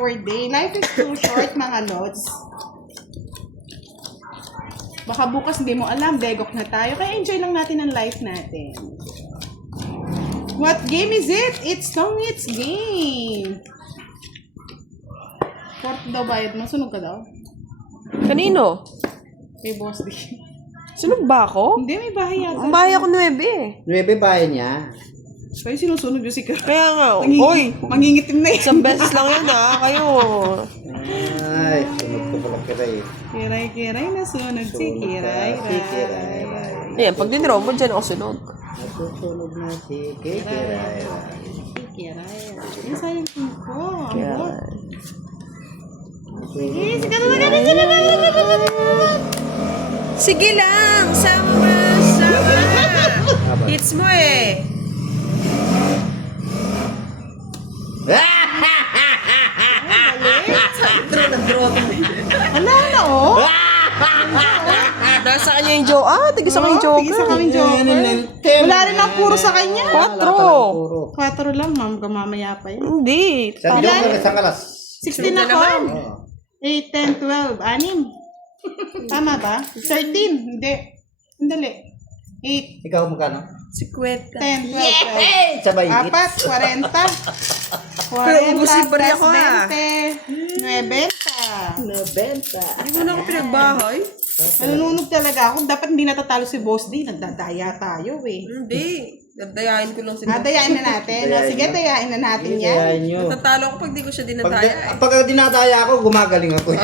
our day. Life is too short, mga lods. Baka bukas hindi mo alam, degok na tayo. Kaya enjoy lang natin ang life natin. What game is it? It's song, it's game. Port daw bayad mo. Sunog ka daw? Kanino? Kay Boss D. Sunog ba ako? Hindi, may bahay yata. Ang bahay ako 9 eh. 9 bahay niya. Kaya sinusunog yung si Kara. Kaya nga, Hoy! Mangingitim na yan. isang beses lang yan kayo. Ay, sunog ko pala kiray. Kiray, nasunog si Kiray. Si Kiray. Ayan, pag dinraw mo, dyan ako sunog. Nasusunog na si Kiray. Si Kiray. Ang sayang ko. Ang Kaya, bot. sige lang, sama. Hits mo eh. Wala na oh. Nasa kanya yung joke. Tigisa kanya yung joke. Tigisa kami joker. Wala rin ang puro sa kanya. 4. 4 lang, ma'am. Mamaya pa yun. Hindi. Sa joke na isang kalas. 16 na ako. naman. 8, 10, 12. 6. Tama ba? 13. Hindi. Sandali. 8, Ikaw magkano? 50. 10, 12, 13. Sabay. 4, 40. 40 Pero ubusin pa rin ako, plus 20. 90. Nabenta. Hindi mo na ako pinagbahay. Nanununog talaga ako. Dapat hindi natatalo si Boss D. Nagdadaya tayo eh. Hindi. Dadayain ko lang sila. Dayain na natin. Sige, dayain na natin yan. Kaya nyo. Natatalo ako pag di ko siya dinadaya. Pag dinadaya ako, gumagaling ako.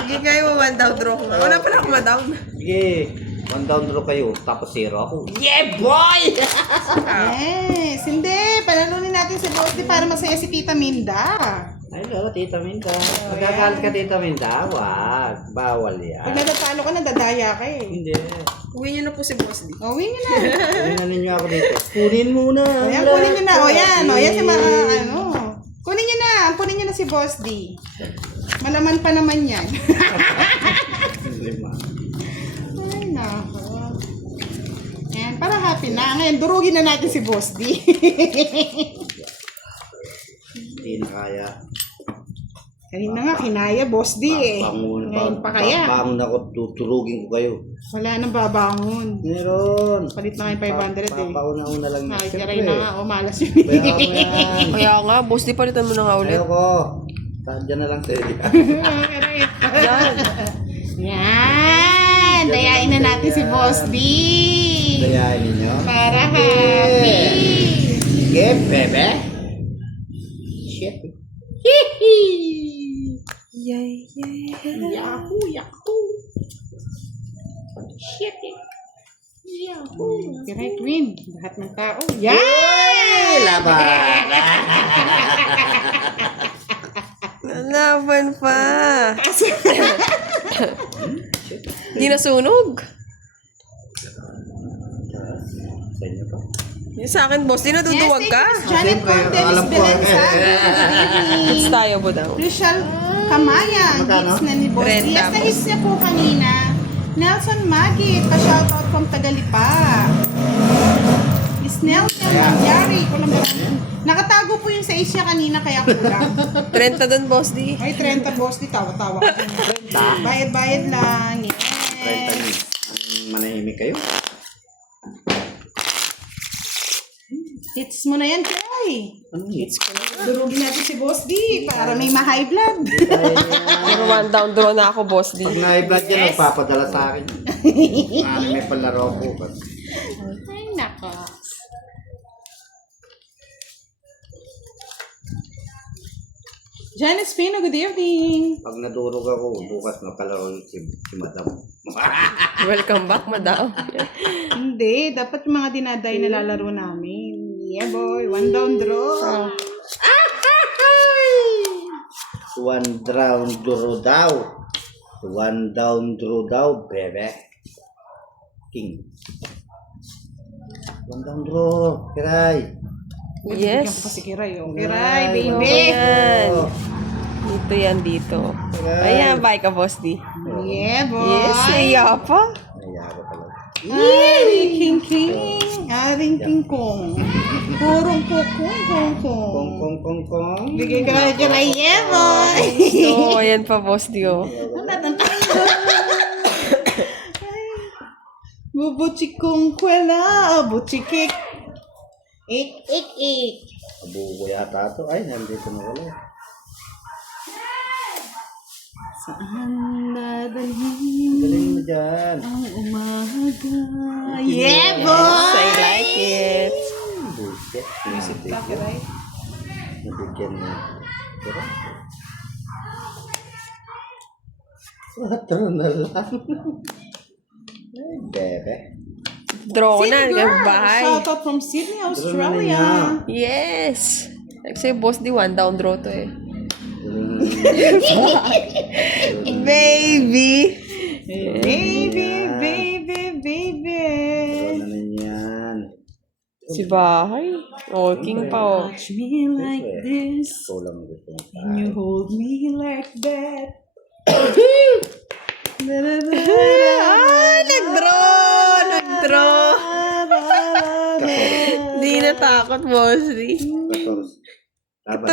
Sige nga yung 1 down draw ko nga. Wala pala ako ma-down. Sige. 1 down draw kayo, tapos 0 ako. Yeah, boy! Yes. Hindi. Panalunin natin si Boss D para masaya si Tita Minda. Ay, no, Tita Minda. Magkakalit ka, Tita Minda. Wag. Bawal yan. Pag natatalo ka, nadadaya ka eh. Hindi. Uwi niyo na po si Boss D. Gawin nyo na. Kunin ninyo ako dito. Kunin muna. Ayan, kunin nyo na. O yan. O yan si ano. Kunin nyo na. Kunin nyo na si Boss D. Malaman pa naman yan. Lima. Ay, nako. Ayan, para happy na. Ngayon, durugin na natin si Boss D. Hindi na kaya. Kanina nga, kinaya, Boss D eh. Ngayon pa kaya. Bangon ako, tuturugin ko kayo. Wala nang babangon. Meron. Palit na kayo 500 eh. Papauna-una lang na. Nakikiray na nga. O, malas yun. Kaya ako yan. Kaya nga, Boss D, palitan mo na nga ulit. Ayoko. Diyan na lang sa'yo. Yan. Yan. Dayain na natin si Boss D. Dayain ninyo. Para happy. Sige, bebe. Shit. Yay. Yahoo, yahoo. Shit. Yahoo. Direct win. Lahat ng tao. Yan! Yay! Laban! Nalaban pa. Hindi nasunog. Sa inyo pa. Yung sa akin, Boss D, natuduwag ka. Janet Cortez Alam ko, Belensa. Good evening. Hits tayo po daw. Rachel Kamayang. Magkano? Hits na ni Boss D. Yes, Renta, na-hits niya po kanina. Nelson Magit. Pa-shoutout from Tagalipa. Miss Nelson Mangyari. Kulang ba? Nakatago po yung sa isya kanina kaya kulang. 30 doon, Boss D. Ay, 30 Boss D. Tawa-tawa ka dyan. Bayad-bayad lang. Yes. Manahimik kayo? Hits mo na yan, Kay. Anong hits ko? Durugin natin si Boss D para may ma-high blood. Pero 1 down draw na ako, Boss D. Pag na-i-vlog yan, magpapadala sa akin. May palaro ko. Ay, nako. Janice Pino, good evening. Pag nadurog ako, bukas magkalaro si Madam. Welcome back, madam. Hindi, dapat yung mga dinaday na lalaro namin. Yeah, boy. 1 down draw. 1 down draw daw. 1 down draw daw, bebe. King. 1 down draw. Kiray. Yes. Bigyan ko pa si Kiray, oh. Kiray, baby. Ayan. Dito yan, dito. Ayan, bye ka, Boss D. Yeah, boy. Yes, iya pa. Naiya ko talaga. Aring king king. Aring king kong. Purong kukong kong. Kong. Bigay ko na dyan ay yelo. So, ayan pa, Boss Dio. Bubuchikong kwela. Buchikik. Ik. Abuko yata ito. Ay, nandito na wala. Saan dadalhin Galing mo dyan. ang umaga? Yeah, boy! I like it. Bullshit. Copyright. Nabigyan mo. Pero? Patro na lang. Ay, bebe. Draw ko na, Sydney hanggang girl! bahay. Shout out from Sydney, Australia. Yes! Kasi Boss D, 1 down draw to eh. Baby! Baby. Ano na yan? Si Bahay. Oh, king pa oh. Touch me like this. Ito lang gusto mo. And you hold me like that. Nag-draw! Di natakot, Boss D. 14.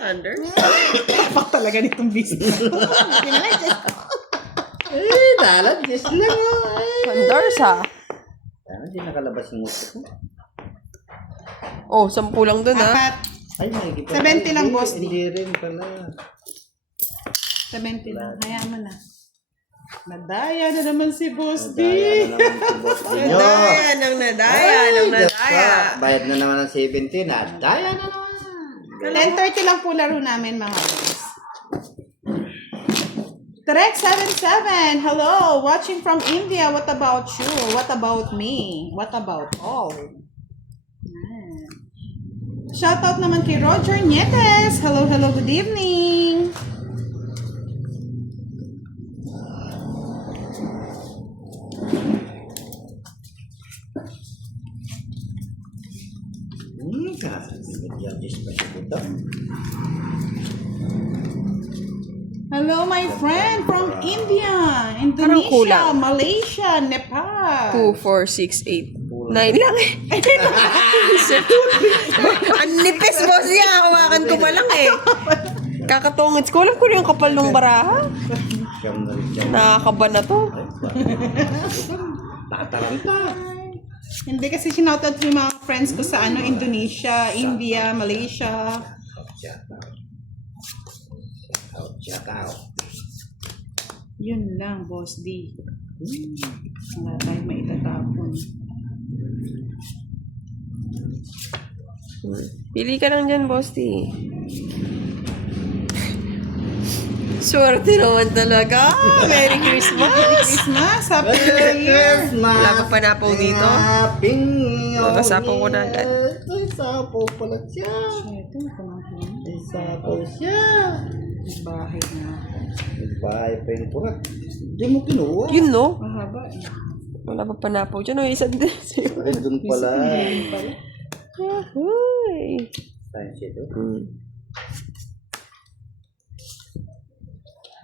Under? Tapak talaga nitong business. Eh, dalat. Yes lang. Unders ha? Hindi nakalabas yung gusto ko. Oh, 10 lang dun ha. Dapat Ay, may 70 lang, boss. Hindi rin pala. 70 lang. Hayaan mo na. Nadaya na naman si Boss D. Daya na naman si Boss Dinyo. Nadaya ng nadaya ng Diyos nadaya. ka. Bayad na naman ng 70. Daya na naman. 10:30 lang po laro namin, mga boys. Trek77, hello, watching from India. What about you? What about me? What about all? Shout out naman kay Roger Nietes. Hello, good evening. Hello, my friend from India, Parang Indonesia, kulang. Malaysia, Nepal. 2, 4, 6, 8. 9 lang eh. Ang nipis, Boss D. Hawakan ko pa lang eh. Kakatungits ko. Alam ko na yung kapal ng baraha. Nakakaba na to. Tatalanta. Hindi kasi sinoutout yung mga friends ko sa Indonesia, India, Malaysia. Shout out. Yun lang, Boss D. Wala tayong maitatapon. Pili ka lang dyan, Boss D. Swerte naman talaga. Merry Christmas. Christmas, Happy New Year. Wala pa panapong dito. Happy Nakasapaw ko na agad. Ay, sapaw pala siya. Ito, kumain. Ay, sapaw siya. Bahay na ako. Bahay pa yung kurat. Hindi mo kinuha. Yun, no? Mahaba eh. Wala pa panapong dyan. No, isang din. Ay, dun pala. Ahoy. Science ito.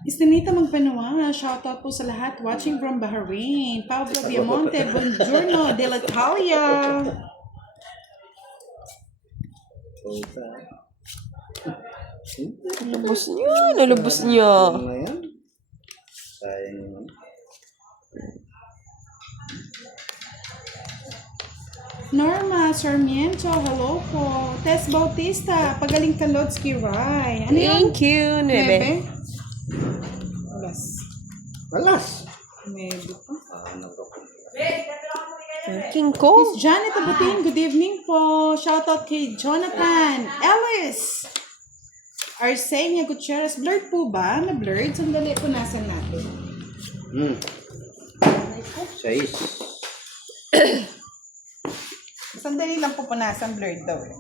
Istinita Magpanuwa, shoutout po sa lahat watching from Bahrain. Pablo Viamonte, buongiorno dell'Italia. Lubos niya. Nalubos niya. Ano na yan? Sayang naman. Norma Sarmiento, hello po. Tess Bautista, pagaling ka Lodsky Rai. Ano yun? Thank you, Nebe. Alas. Alas! Nebe pa. King ko. Miss Janet Abutin, good evening po. Shoutout kay Jonathan Ellis. Arsenia Gutierrez. Blurred po ba? Na-blurred? Sandali, punasan natin. Sais. Sandali lang po punasan. Blurred daw eh.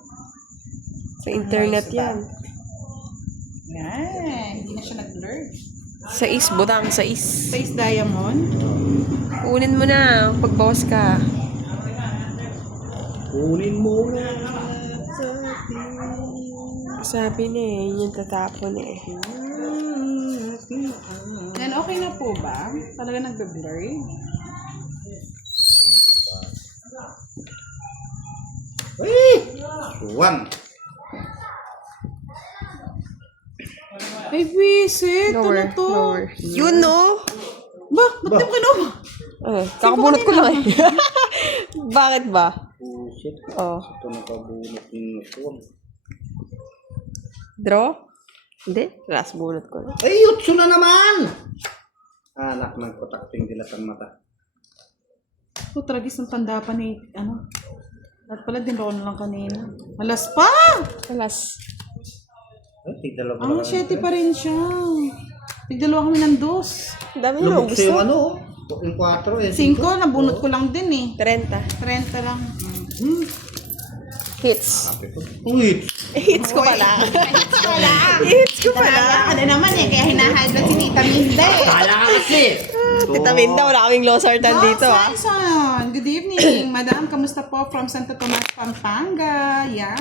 Sa internet yan. Yan. Hindi na siya nag-blurred. Sa is, butang sa is. Face Diamond. Kunin mo na. Pagbawas ka. Kunin mo na Sabi na eh. Yun yung tatapon eh. Yan, okay na po ba? Talaga nagbe-blur? Uy! One. Ay, visit. Ito Lower, na to. lower. Yun, no? Ba? Ba't di mo kinuha? Kakabunot ko lang eh. Bakit ba? Oh, shit. Oh. Ito nakabunot yung phone. Draw? Hindi. Last bunot ko lang. Ay, utso na naman! Anak ng patakting dilatang mata. Ito, tragis ng tanda pa ni, ano? At pala din ako na lang kanina. Alas pa! Last. Ay, tigdalawa Ang 7 pa rin siya. Tigdalawa kami ng 2. Ang dami na Lumok gusto. sa yung ano, yung 4, 5, nabunot ko lang din eh. 30. 30 lang. Hits. Uy! Hits ko pala. Hits ko pala. Ano naman eh, kaya hinahagod si Tita Minda eh. Kala ka kasi! Tita Minda, wala kaming losartan dito ah. Sanson, good evening. Madam, kamusta po from Santo Tomas, Pampanga? Yan.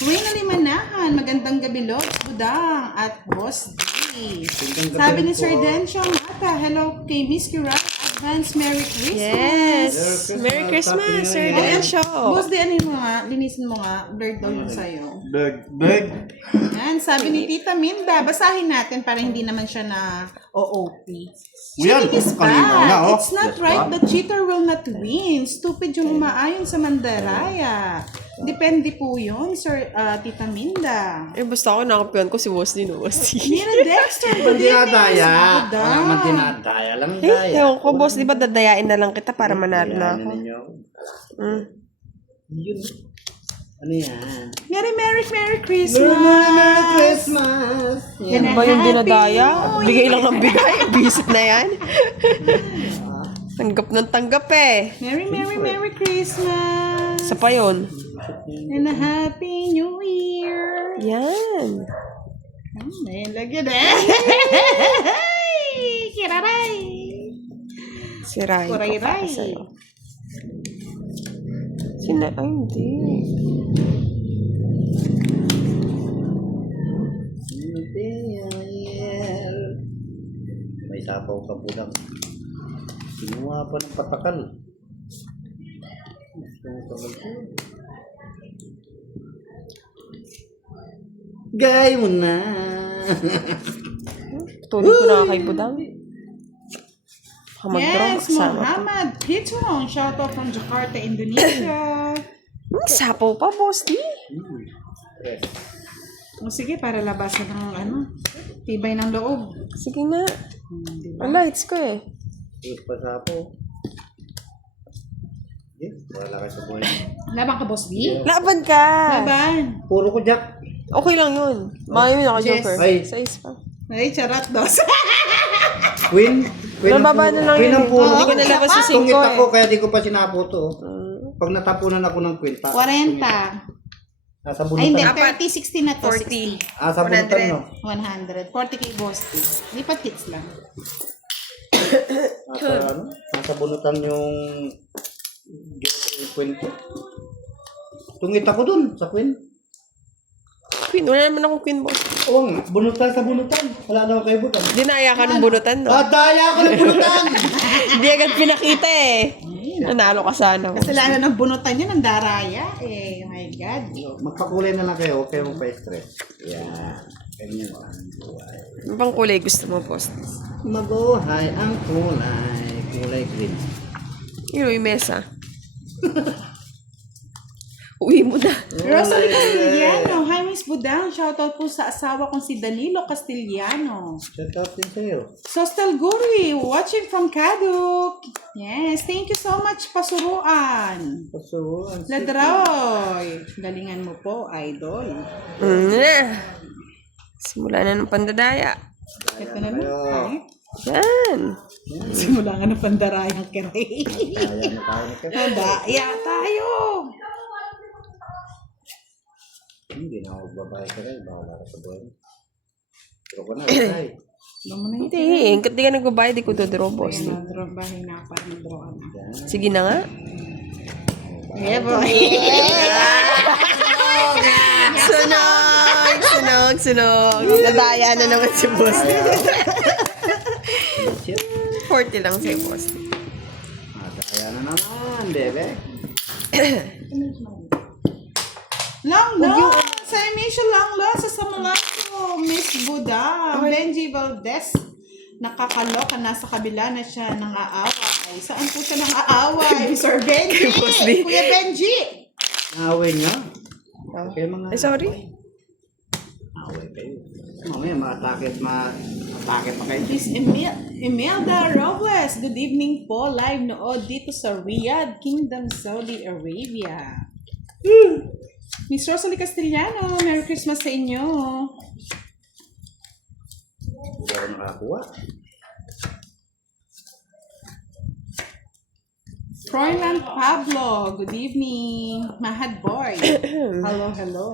Reyna Limanahan, magandang gabi, Lobs, Budang, at Boss D. Sabi ni Sir Dencio Mata, hello kay Miss Kira, advance Merry Christmas. Yes. Merry Christmas, Sir Dencio. Boss D, ano mo nga, linisin mo nga, blurred daw yun sa'yo. Beg. Yan, sabi ni Tita Minda, basahin natin para hindi naman siya na OOP. Yan, Cheating is kanina na, bad. oh. It's not Yes, right. ba? The cheater will not win. Stupid yung umaayon sa mandaraya. Depende po yun, Sir Tita Minda. Eh, basta ako nakapian ko si Boss din, Boss D. Mira Dexter, good evening. Mantinadaya. Buda. Wala mantinadaya lang Eh, daya. ewan ko, Boss, di ba dadayain na lang kita para manalo na ako? Ninyo. Mm. Yun. Ano yan? Merry Christmas. Merry Christmas! Yan ba yung dinadaya? Bigay lang ng bigay. Bisit na yan. Tanggap ng tanggap eh. Merry Christmas. Sa pa yun. And a Happy New Year. Yan. May lagyan eh. Kiraray. Sirain ko Kuray-ray. para sa'yo. Ay, hindi. May sapaw ka budang. Kinuha pa ng patakal. Gay mo na. Tulog ko na kay Budang. Mag-draw Yes, sana. Muhammad Pitong. Shout out from Jakarta, Indonesia. Sapaw pa, Boss D. O sige, para labasan ng ano, tibay ng loob. Sige nga. Diba? Wala, hits ko eh. Ito pa sapaw. Wala ka sa buhay. Laban ka, Boss B? Laban ka! Laban. Puro ko jack. Okay lang yun. Makayo na ka-joker. Ay. Size pa. Ay, charot, dos. Queen. Nababa na lang Queen yun. ang puro. Hindi ko nalabas sa 5 Tungit ako, eh. kaya di ko pa sinapo to. Pag natapunan ako ng queen, 40. nasa Ay, hindi. bunutan. 30, 60 na to. 40. 60. Sa bunutan, no? 100. 40 kay Boss B. Lipat hits lang. Nasa bunutan yung queen ko. Tungit ako dun, sa queen. Queen, wala naman akong queen, Boss. Oo nga, bunutan sa bunutan. Wala naman kayo bunutan. Dinaya ka ng bunutan, no? Daya ako ng bunutan! Hindi agad pinakita eh. Nanalo ka sana. Boss. Kasalanan ng bunutan yun, ang daraya. Eh, my God. Magpakulay na lang kayo, huwag kayong pa-stress. Yeah. Ganyan ang buhay. Ano bang kulay gusto mo, Boss? Mabuhay ang kulay. Kulay green. Yun, yung mesa. Uwi mo na. Rosalie Castillano. Hi, Miss Budang. Shoutout po sa asawa kong si Danilo Castillano. Shout out din sa'yo. Sostal Guri, watching from Kaduk. Yes, thank you so much, Pasuruan. Pasuruan. Ladroy. Galingan mo po, idol. Simula na ng pandadaya. Ito na lang. Yan. Simula nga ng pandarayang kiray. Kaya na tayo na kayo. Daya tayo. Hindi na ako babae ka rin. Bahala ka sa buhay. Pero ko na, ay. Hindi. Hingkat di ka nagbabayad, di ko dodraw, Boss. Ayan na, bahay na, parang draw na. Sige na nga. Yeah, boy. Sunog! Nadaya na naman si Boss. Chip. 40 lang si boss. Kaya na naman, bebe. Long loss! I miss you, long loss sa Malaco, Miss Buda. Benji Valdez. Nakakaloka, nasa kabila na siya nang aaway. Saan po siya nang aaway? Sir Benji! Kuya Benji! Away niya. Okay, mga... Ay, sorry. Away kayo. Mamaya, ma-atake pa kayo. Miss Imelda Robles. Good evening po. Live nood dito sa Riyadh, Kingdom, Saudi Arabia. Miss Rosalie Castellano, Merry Christmas sa inyo. Hindi ako nakakuha. Froilan Pablo, good evening. Mahad Boy. Hello, hello.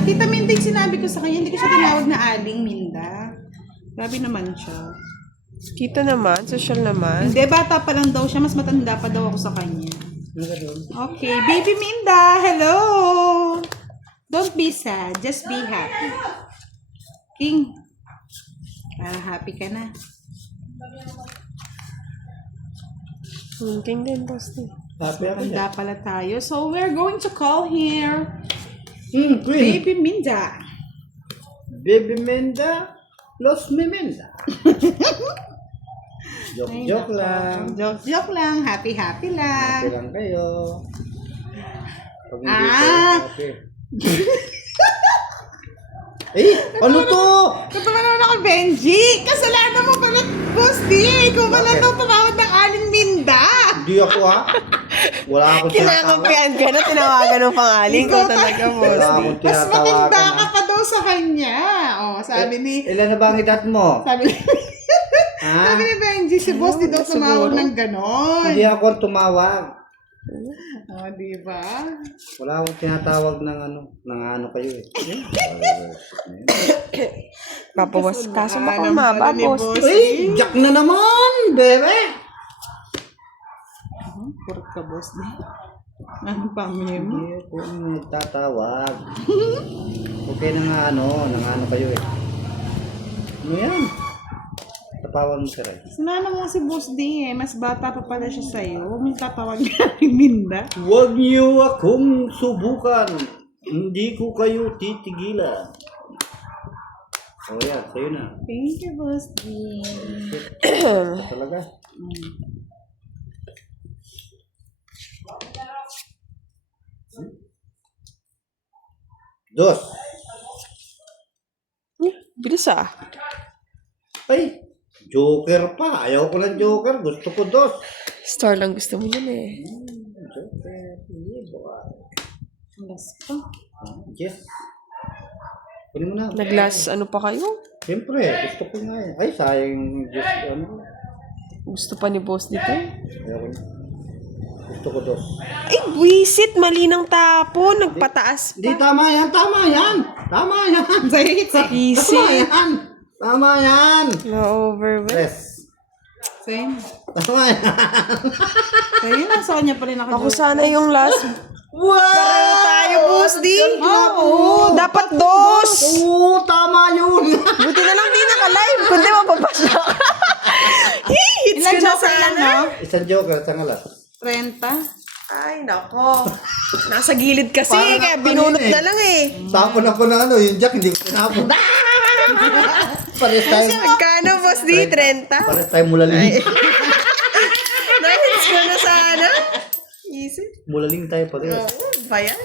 Tita Minda yung sinabi ko sa kanya, hindi ko siya tinawag na Aling Minda. Grabe naman siya. Kita naman, social naman. Hindi, bata pa lang daw siya, mas matanda pa daw ako sa kanya. Okay, Baby Minda, hello! Don't be sad, just be happy. King, happy ka na. King din, boss. Happy ako niya. Matanda pala tayo. So, we're going to call here Queen. Baby Minda. Baby Menda. Los Mimenda. Joke lang. Joke lang. Happy Happy lang. lang kayo. Pag hindi Ah! kayo happy. Ano to? Katawa naman ako, Benji. Kasalanan mo pala, Boss D. Ikaw pala Bakit? daw tumawag ng Aling Minda. Hindi ako ha. Wala akong tinatawag. Kinakampihan ka na, tinawagan ng pangaling ko talaga, boss. Wala akong Mas matanda tinatawagan. ka pa daw sa kanya. Oh, sabi ni... Ilan na ba ang edad mo? Sabi ni... Ha? Sabi ni Benji, si Boss D daw tumawag ng ganon. Hindi ako ang tumawag. Oh, di ba? Wala akong tinatawag ng ano kayo eh. Papawas, kaso baka Alam umaba, pala ni boss. Boss. Uy, Jack na naman, bebe. Purot ka, Boss D. Ano pa mo? Hindi ako nagtatawag. Okay na nga ano kayo eh. Ano yan? Tapawan mo si Ray. Sinana mo si Boss D eh. Mas bata pa pala siya sa'yo. Huwag mo tatawag niya ni Minda. Huwag niyo akong subukan. Hindi ko kayo titigilan. Oh yan, sa'yo na. Thank you, Boss D. Talaga? Dos. Bilis ah. Ay, Joker pa. Ayaw ko ng Joker. Gusto ko dos. Star lang gusto mo yun eh. Joker. Hindi ba? Alas pa. Yes. Kunin mo na. Naglas ano pa kayo? Siyempre, gusto ko nga eh. Ay, sayang yung Diyos. Ano? Gusto pa ni boss dito? Ayaw ko na. Gusto ko dos. Ay, buwisit. Mali ng tapo. Nagpataas Hindi, pa. tama yan. Tama yan. Tama yan. Tama Easy. yan. Tama yan. Na-overwhelm. Yes. Same. Tama yan. Sa'yo na. Sa kanya pa rin Ako nakajoke. sana yung last. Wow! Pareho tayo, boss D. Oo. Dapat dos. Oo, tama yun. Buti na lang di naka-live. Kundi mapapasya ka. Hits Ilan ko na joker lang, sana. no? Isang Joker, isang alas. 30. Ay, nako. Nasa gilid kasi. Parang Kaya ako binunot yun eh. na lang eh. Tapon ako na yung Jack, hindi ko tinapon. Pares tayo. Magkano, boss D? 30? Pares tayo mulaling. Na-hits ko na sana. Easy. Mulaling tayo pares. Oo, ba yan?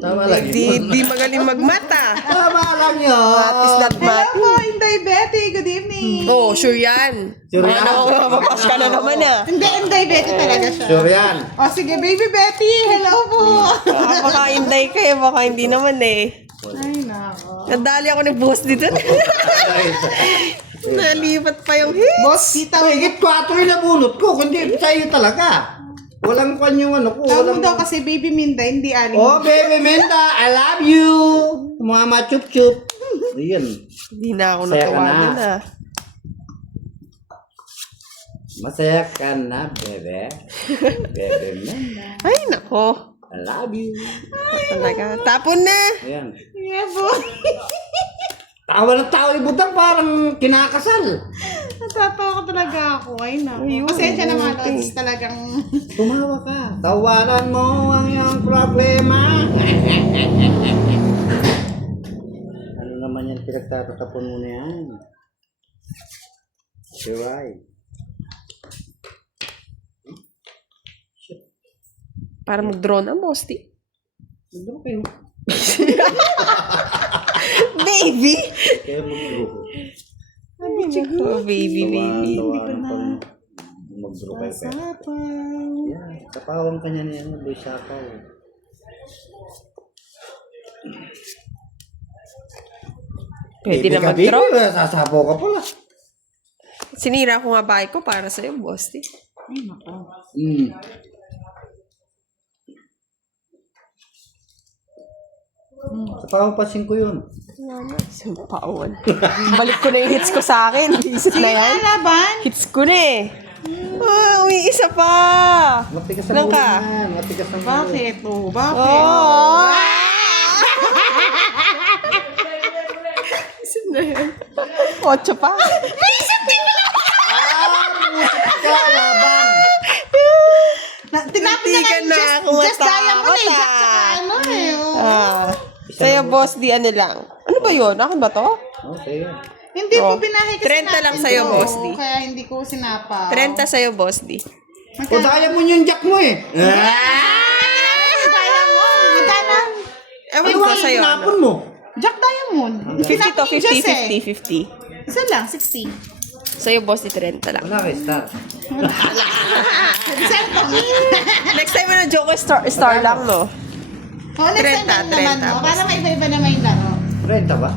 Tama lang yun. Di magaling magmata. Tama lang yun. Is that Hello mat? po, Inday Betty. Good evening. Oh, sure yan. Sure yan. Mapapas ka na naman ah. Hindi, Inday Betty talaga siya. Sure yan. O sige, Baby Betty. Hello po. Baka hinday kayo, baka hindi naman eh. Ay, nako. Nadali ako ni boss dito. Nalipat pa yung hit. Boss, kita mo. Higit 4 yung nabunot ko, kundi sa'yo talaga. Walang kwan yung ano ko. Tawag Walang... daw kasi Baby Minda, hindi Aling. Oh, baby Menda, I love you. Mama chup-chup. Ayan. Hindi na ako Saya ka natawagan na. ah. Masaya ka na, bebe. Bebe na. Ay, nako. I love you. Talaga. Tapon na. Ayan. Yeah, boy. Tawa ng tawa ni Budang parang kinakasal. Natatawa ko talaga ako. Ay, naku. Ayun, Pasensya na mga okay. lods. Talagang... Tumawa ka. Tawanan mo ang iyong problema. Ano naman yan pinagtatapon mo na yan? Siray. Para mag-draw na, Bosti. Ano kayo? Baby! Kaya mag-draw. Oh, baby, baby. Tawanan pa rin. Mag-draw kayo. Sapaw. Yan. Sapawang kanya niya. Boy sapaw. Pwede na Baby ka, mag-draw. baby, sasapaw ka pala. Sinira ko nga bahay ko para sa'yo, Bosti. Ay, naku. Sapawang pasin ko yun. Isang paon. Balik ko na yung hits ko sa akin. Isip na yan. Laban? Hits ko na eh. Ah, uy, isa pa. Matigas Ilan ang ulo ka? yan. Matigas ang ulo. Bakit? Oh, bakit? Oh! Isip na yan. 8 pa. Tinapin na Hindi ka nga na yung ako just diamond eh. matakot, Just tsaka ano eh. oh. Ah. Sa'yo, boss, di ano lang. Ano ba yun? Akin ba to? Okay. Hindi Oh. po binahay kasi 30 lang natin sa'yo, to, boss, di. Kaya hindi ko sinapa. 30 sa'yo, boss, di. O daya mo yung jack mo eh. Diamond. Magkano? Ewan ko sa'yo. Ano? Tinapon mo. Jack Diamond. 50 to, Tinapin yung just eh. 50. Isa lang, 60. Sa'yo, boss, di 30 lang. Wala kay star. Cellphone. Next time na joke, star lang, no? Oh, next time 30, naman, no? 30. Para may iba-iba naman yung laro. 30 ba?